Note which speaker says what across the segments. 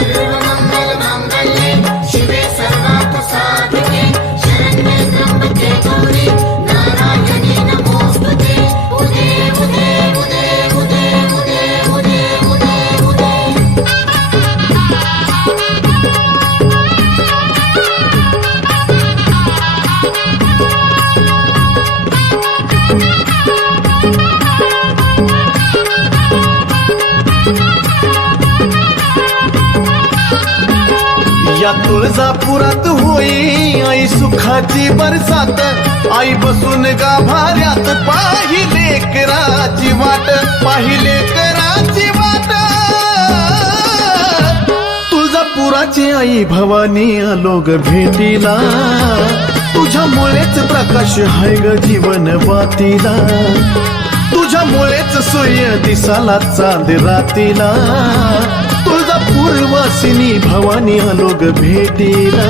Speaker 1: Yeah.
Speaker 2: या तुळजापुरात होई आई सुखाची बरसात. आई बसून गाभाऱ्यात पाहिले कराची वाट पाहिले कराची वाट. तुळजापुराची आई भवानी आलो ग भेटीला. तुझ्यामुळेच प्रकाश हाय ग जीवन वातीला. तुझ्यामुळेच सूर्य दिसाला चांद रातीला. तुझा पूर्वासिनी भवानी आलो ग भेटीला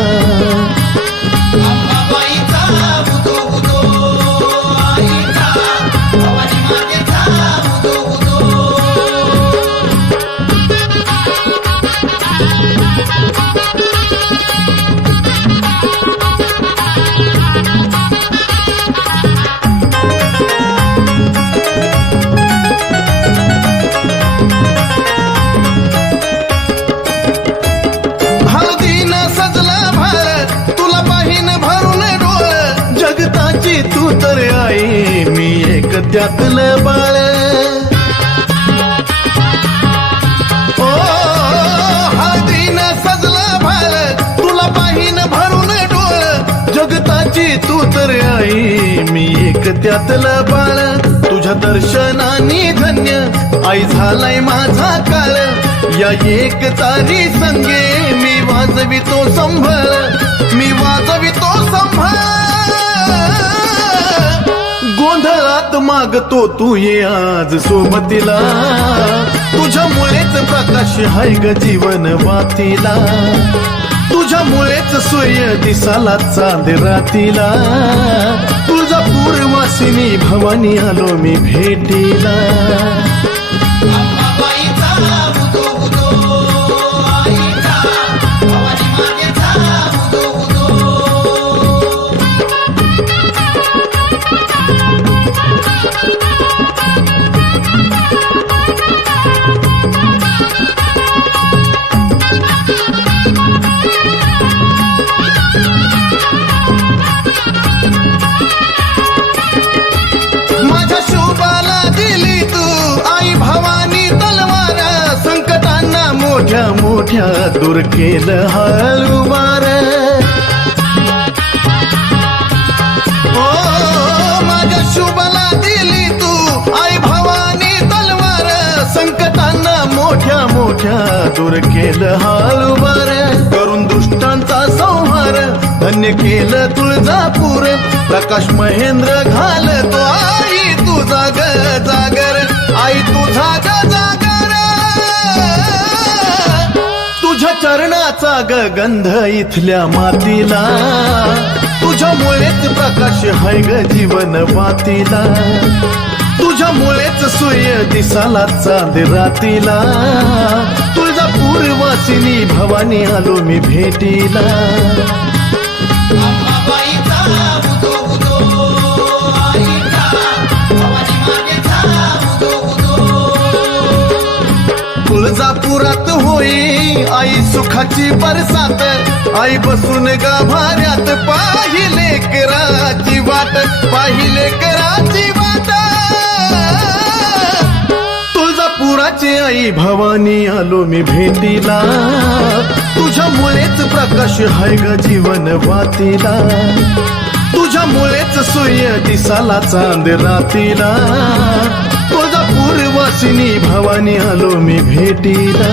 Speaker 2: एक त्यातलं बाळ। ओ हळदीनं सजलं भार तुला पाहिन भरून डोळ जगताची तू तर आई मी एक त्यातलं बाळ। तुझ्या दर्शनानी धन्य आई झालाय माझा काळ। या एक तारी संगे मी वाजवितो संभळ मी वाजवितो संभळ। गोंधळात मागतो तू ये आज सोबतीला तुझ्यामुळेच प्रकाश हाय ग जीवन वातीला. तुझ्यामुळेच सूर्य दिसाला चांद रातीला. तुझा पूर्वासिनी भवानी आलो मी भेटीला. मोठ्या मोठ्या दूर केलं हळुवार ओ माझ्या शुभला दिली तू आई भवानी तलवार. संकटांना मोठ्या मोठ्या दूर केलं हळुवार करून दुष्टांचा संहार धन्य केलं तुळजापूर. प्रकाश महेंद्र घाल तो आई तुझा ग जागर. आई तुझा ग चरणाचा ग गंध इथल्या मातीला. तुझ्यामुळेच प्रकाश हाय ग जीवन मातीला तुझ्यामुळेच सूर्य दिसाला चांद रातीला. तुझा पूर्वासिनी भवानी आलो मी भेटीला. तुळजापुरात होई आई सुखाची बरसात. आई बसून गाभाऱ्यात पाहिले कराची वाट पाहिले कराची वाट. तुळजापुराची आई भवानी आलो मी भेटीला. तुझ्यामुळेच प्रकाश हाय ग जीवन वातीला. तुझ्यामुळेच सूर्य दिसाला चांद रातीला. सुवासिनी भवानी आलो मी भेटीला.